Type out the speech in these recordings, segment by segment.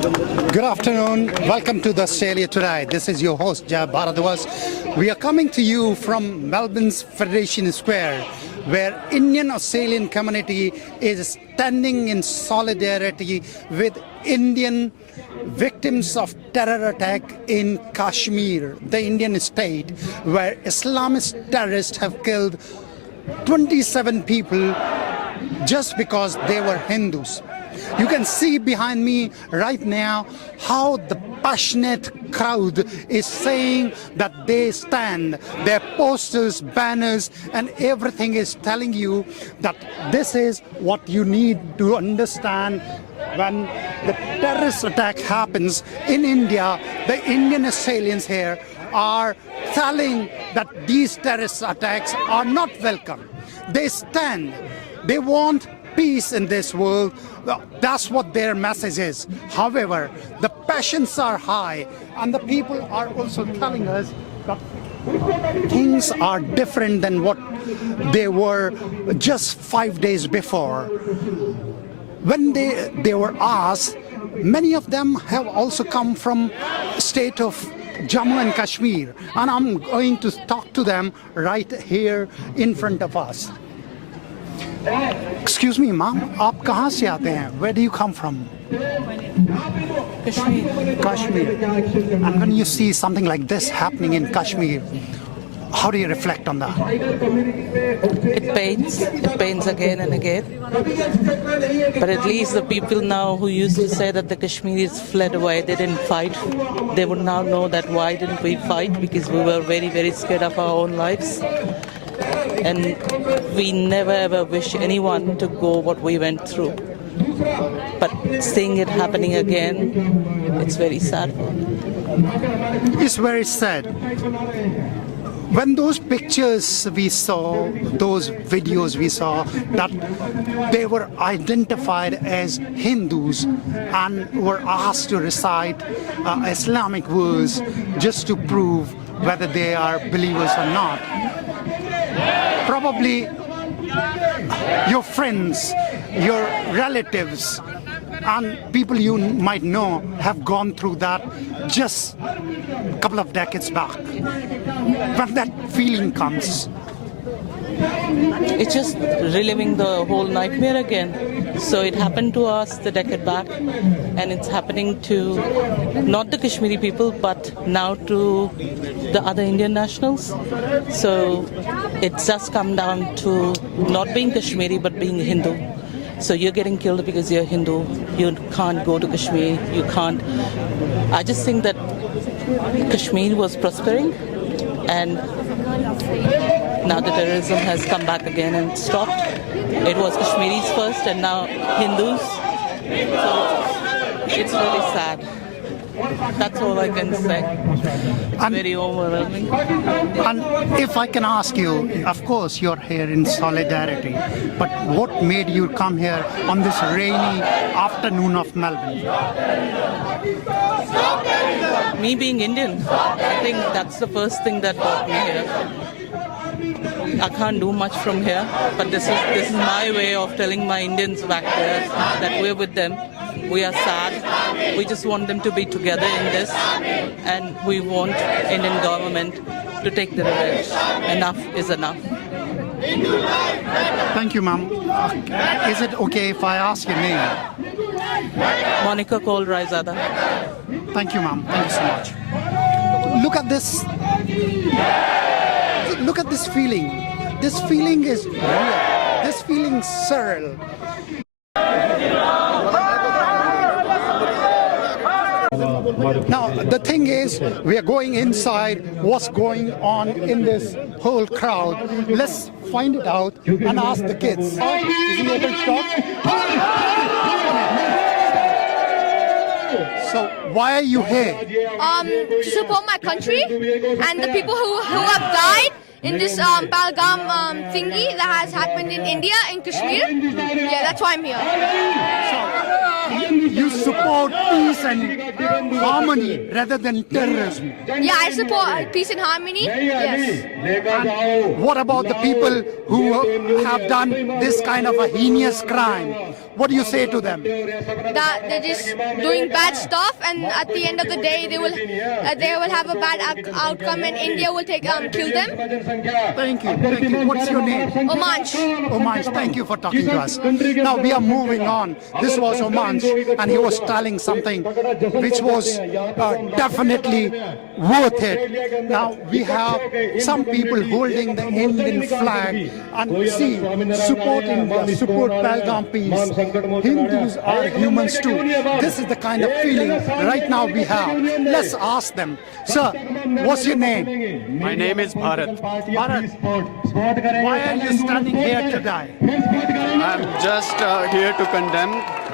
Good afternoon. Welcome to the Australia Today. This is your host, Jai Bharadwaj. We are coming to you from Melbourne's Federation Square, where Indian Australian community is standing in solidarity with Indian victims of terror attack in Kashmir, the Indian state, where Islamist terrorists have killed 27 people just because they were Hindus. You can see behind me right now how the passionate crowd is saying that they stand. Their posters, banners, and everything is telling you that this is what you need to understand. When the terrorist attack happens in India, the Indian Australians here are telling that these terrorist attacks are not welcome. They stand. They want peace in this world. That's what their message is. However, the passions are high, and the people are also telling us that things are different than what they were just 5 days before. When they were asked, many of them have also come from state of Jammu and Kashmir, and I'm going to talk to them right here in front of us. Excuse me, ma'am, आप कहाँ से आते हैं? Where do you come from? Kashmir. And when you see something like this happening in Kashmir, how do you reflect on that? It pains again and again. But at least the people now who used to say that the Kashmiris fled away, they didn't fight, they would now know that why didn't we fight, because we were very, very scared of our own lives. And we never ever wish anyone to go what we went through. But seeing it happening again, it's very sad. It's very sad. When those pictures we saw, those videos we saw, that they were identified as Hindus and were asked to recite Islamic verse just to prove whether they are believers or not. Probably your friends, your relatives, and people you might know have gone through that just a couple of decades back. When that feeling comes, it's just reliving the whole nightmare again. So it happened to us the decade back, and it's happening to not the Kashmiri people, but now to the other Indian nationals. So it's just come down to not being Kashmiri, but being Hindu. So you're getting killed because you're Hindu. You can't go to Kashmir. You can't. I just think that Kashmir was prospering, and now the terrorism has come back again and stopped. It was Kashmiris first, and now Hindus. So it's really sad. That's all I can say. It's very overwhelming. And if I can ask you, of course you're here in solidarity, but what made you come here on this rainy afternoon of Melbourne? Me being Indian, I think that's the first thing that brought me here. I can't do much from here, but this is my way of telling my Indians back there that we're with them. We are sad. We just want them to be together in this, and we want Indian government to take the revenge. Enough is enough. Thank you, ma'am. Is it okay if I ask your name? Monica Cole Raizada. Thank you, ma'am. Thank you so much. Look at this. Look at this feeling. This feeling is real. This feeling is surreal. Now, the thing is, we are going inside what's going on in this whole crowd. Let's find it out and ask the kids. Is he able to talk? So, why are you here? To support my country and the people who have died in this Pahalgam thingy that has happened in India, in Kashmir. Yeah, that's why I'm here. So, you support peace and harmony rather than terrorism. Yeah, I support peace and harmony. Yes. And what about the people who have done this kind of a heinous crime? What do you say to them? That they're just doing bad stuff, and at the end of the day, they will have a bad outcome, and India will kill them. Thank you. Thank you. What's your name? Omanch. Omanch, thank you for talking to us. Now we are moving on. This was Omanch, and he was telling something which was definitely worth it. Now we have some people holding the Indian flag and see, support India, support Pahalgam peace. Hindus are humans too. This is the kind of feeling right now we have. Let's ask them. Sir, what's your name? My name is Bharat. Bharat, why are you standing here today? I'm just here to condemn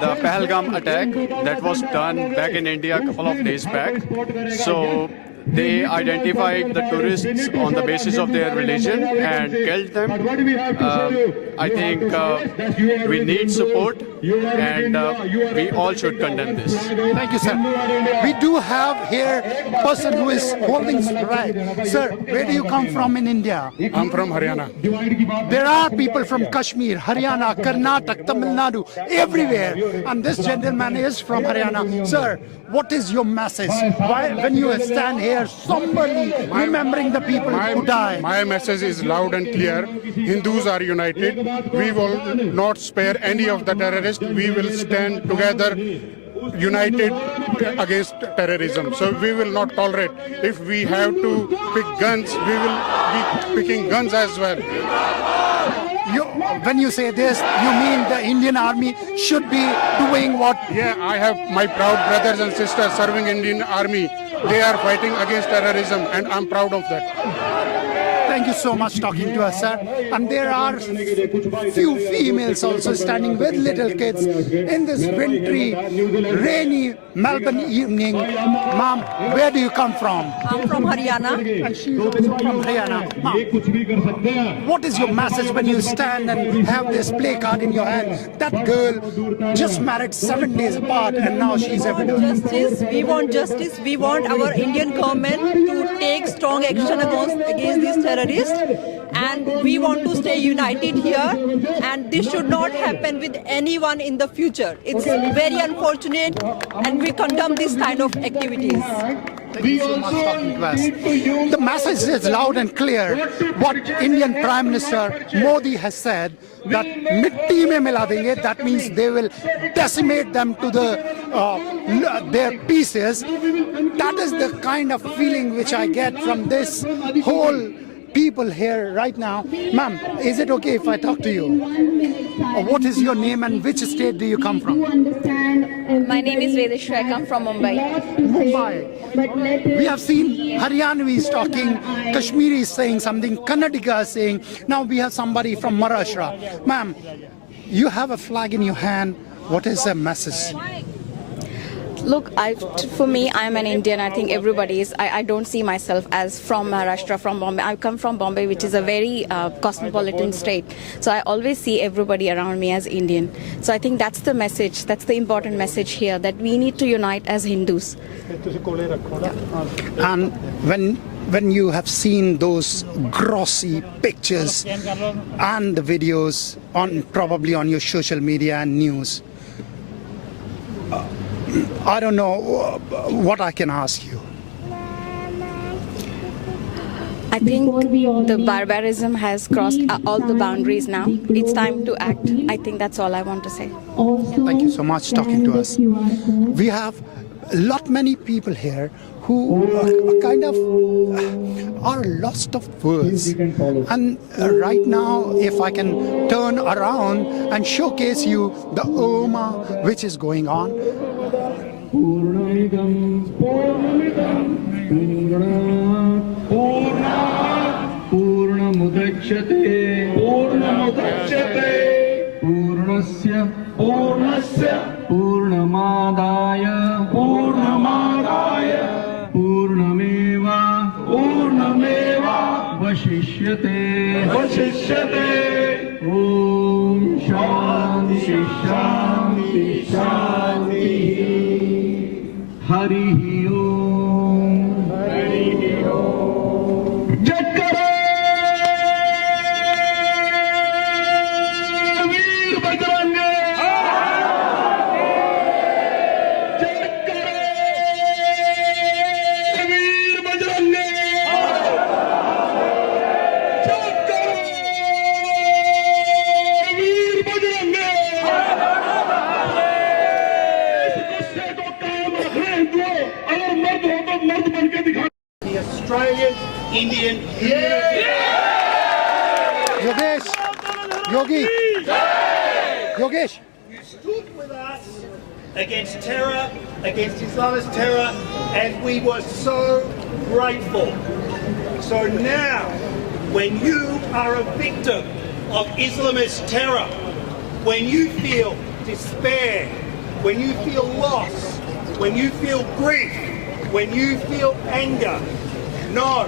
the Pahalgam attack that was done back in India a couple of days back. So they identified the tourists on the basis of their religion and killed them. I think we need support, and we all should condemn this. Thank you, sir. We do have here a person who is holding flag. Sir, where do you come from in India? I'm from Haryana. There are people from Kashmir, Haryana, Karnataka, Tamil Nadu, everywhere. And this gentleman is from Haryana. Sir, what is your message? Why, when you stand here, somebody remembering the people who died? My message is loud and clear. Hindus are united. We will not spare any of the terrorists. We will stand together, united against terrorism. So we will not tolerate. If we have to pick guns, we will be picking guns as well. When you say this, you mean the Indian Army should be doing what? Yeah, I have my proud brothers and sisters serving Indian Army. They are fighting against terrorism, and I'm proud of that. Thank you so much talking to us, sir. And there are few females also standing with little kids in this wintry, rainy Melbourne evening. Ma'am, where do you come from? I'm from Haryana. And she's also from Haryana. Ma'am, what is your message when you stand and have this placard in your hand? That girl just married 7 days apart, and now she's evident. Justice. We want justice. We want our Indian government to take strong action against these terrorists. And we want to stay united here. And this should not happen with anyone in the future. It's very unfortunate, and we condemn this kind of activities. Thank you so much for talking to us. The message is loud and clear. What Indian Prime Minister Modi has said, that mitti mein mila denge, that means they will decimate them to their pieces. That is the kind of feeling which I get from this whole people here right now. Ma'am, is it okay if I talk to you? What is your name and which state do you come from? My name is Vedeshwar. I come from Mumbai. Mumbai. We have seen Haryanvis talking, Kashmiri is saying something, Kannadiga is saying. Now we have somebody from Maharashtra. Ma'am, you have a flag in your hand. What is the message? Look, for me, I'm an Indian. I think everybody is. I don't see myself as from Maharashtra, from Bombay. I come from Bombay, which is a very cosmopolitan state. So I always see everybody around me as Indian. So I think that's the message. That's the important message here, that we need to unite as Hindus. And when you have seen those glossy pictures and the videos probably on your social media and news, I don't know what I can ask you. I think the barbarism has crossed all the boundaries now. It's time to act. I think that's all I want to say. Thank you so much for talking to us. We have many people here who kind of are lost of words. And right now, if I can turn around and showcase you the Oma which is going on. Om Shanti Shanti Shanti Hari ओम जयकारा वीर बजरंगे जयकारा वीर बजरंगे जयकारा वीर बजरंगे अगर मर्द हो तो मर्द बन के दिखा The Australian Indian community. Yogesh, Yogi, Yogesh. You stood with us against terror, against Islamist terror, and we were so grateful. So now, when you are a victim of Islamist terror, when you feel despair, when you feel loss, when you feel grief, when you feel anger, know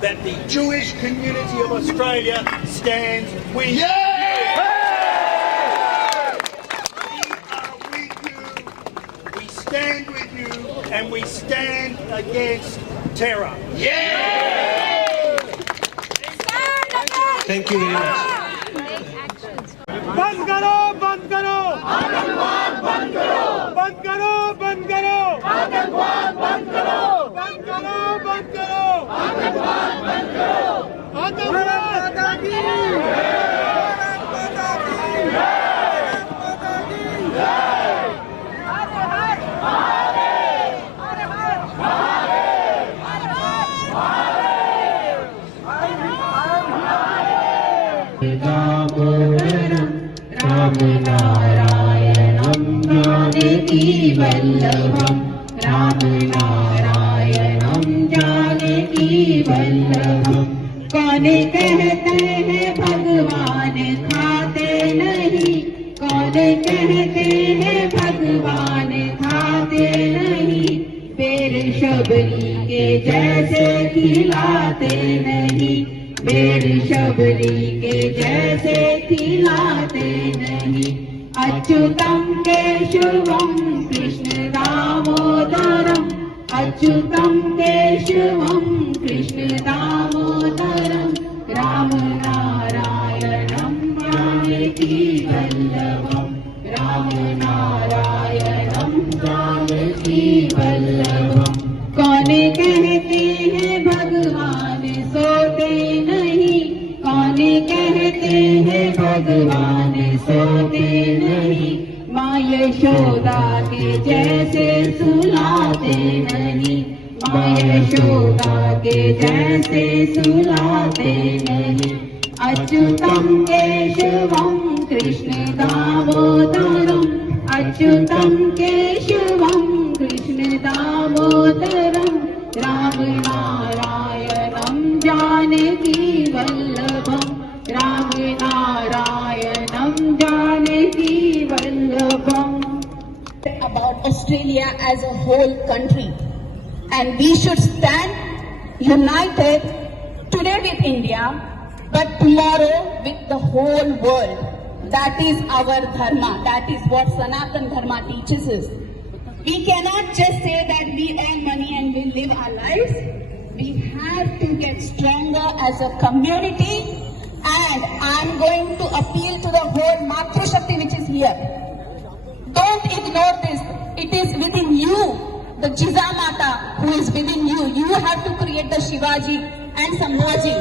that the Jewish community of Australia stands with you. We are with you, we stand with you, and we stand against terror. Thank you very much. बंद करो, बंद करो, आतंकवाद बंद करो, बंद करो, बंद करो, आतंकवाद बंद करो, बंद करो, बंद करो, आतंकवाद बंद करो, आतंकवाद माता की जय, भारत माता की जय, भारत माता की जय, हरे हर महादेव, हरे हर महादेव, हरे हर महादेव, हरे हर महादेव। राम नारायणं जानकी वल्लभं राम नारायणं जानकी वल्लभं कौन कहते हैं भगवान खाते नहीं कौन कहते हैं भगवान खाते नहीं पेड़ शबरी के जैसे खिलाते नहीं पेड़ शबरी के जैसे खिलाते नहीं अच्युतं केशवं कृष्ण दामोदरम् अच्युतं केशवं कृष्ण दामोदरम् राम नारायणं जानकी वल्लभं राम नारायणं जानकी वल्लभं कौन कहते हैं भगवान सोते नहीं कौन कहते हैं भगवान सोते नहीं माँ यशोदा के जैसे सुलाते नहीं माँ यशोदा के जैसे सुलाते नहीं अच्युतं केशवं कृष्ण दामोदरम् अच्युतं केशवं कृष्ण दामोदरम् राम नारायणं जानकी वल्लभं राम नारायणं Janaki वल्लभं about Australia as a whole country, and we should stand united today with India, but tomorrow with the whole world. That is our dharma. That is what Sanatan Dharma teaches us. We cannot just say that we earn money and we live our lives. We have to get stronger as a community, and I'm going to appeal to the whole Matru Shakti which is here. Don't ignore this. It is within you, the Jizamata who is within you. You have to create the Shivaji and Sambhaji.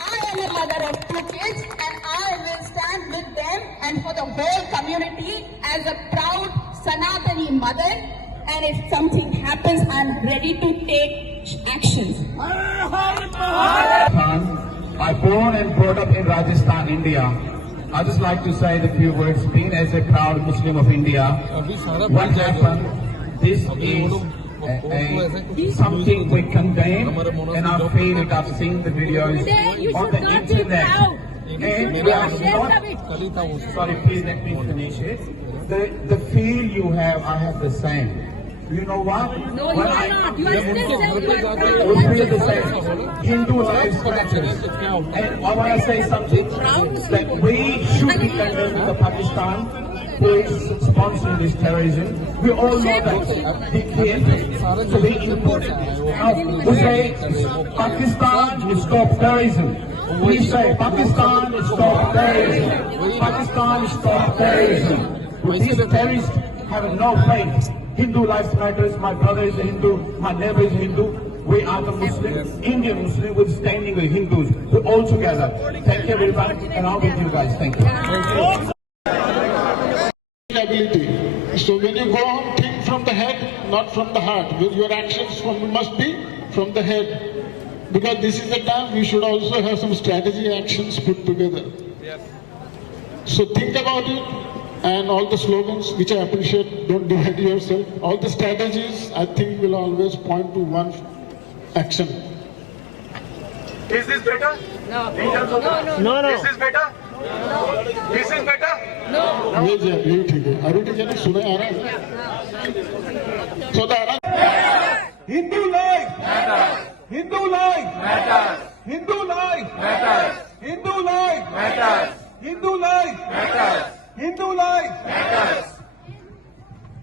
I am a mother of 2 kids, and I will stand with them and for the whole community as a proud Sanatani mother. And if something happens, I'm ready to take actions. I born and brought up in Rajasthan, India. I just like to say the few words. Being as a proud Muslim of India, what happened? This is something we condemn, and I feel it. I've seen the videos on the internet. And we are not. Sorry, please let me finish it. The feel you have, I have the same. You know what? No, you are not. You are still saying you are proud. We feel the same. Hindu lives matters. And I want to say something that we should be condemned with Pakistan. who is sponsoring this terrorism. We all know that he killed. So we say Pakistan will stop terrorism. We say Pakistan will stop terrorism. Pakistan will stop terrorism. These terrorists have no faith. Hindu lives matters. My brother is a Hindu. My neighbor is a Hindu. We are the Muslims, Indian Muslims, we're standing with Hindus. We're all together. Thank you everybody, and I'll with you guys. Thank you. Ability. So when you go on, think from the head, not from the heart. Your actions must be from the head. Because this is the time we should also have some strategy actions put together. So think about it, and all the slogans, which I appreciate, don't divide yourself. All the strategies, I think, will always point to one action. Is this better? No. No. This is better? No. This is better? No. ये ठीक है. अभी ठीक है ना? सुने आ रहा है? सुना आ रहा है? Hindu life matters. Hindu life matters. Hindu life matters. Hindu life matters. Hindu life matters. Hindu life matters.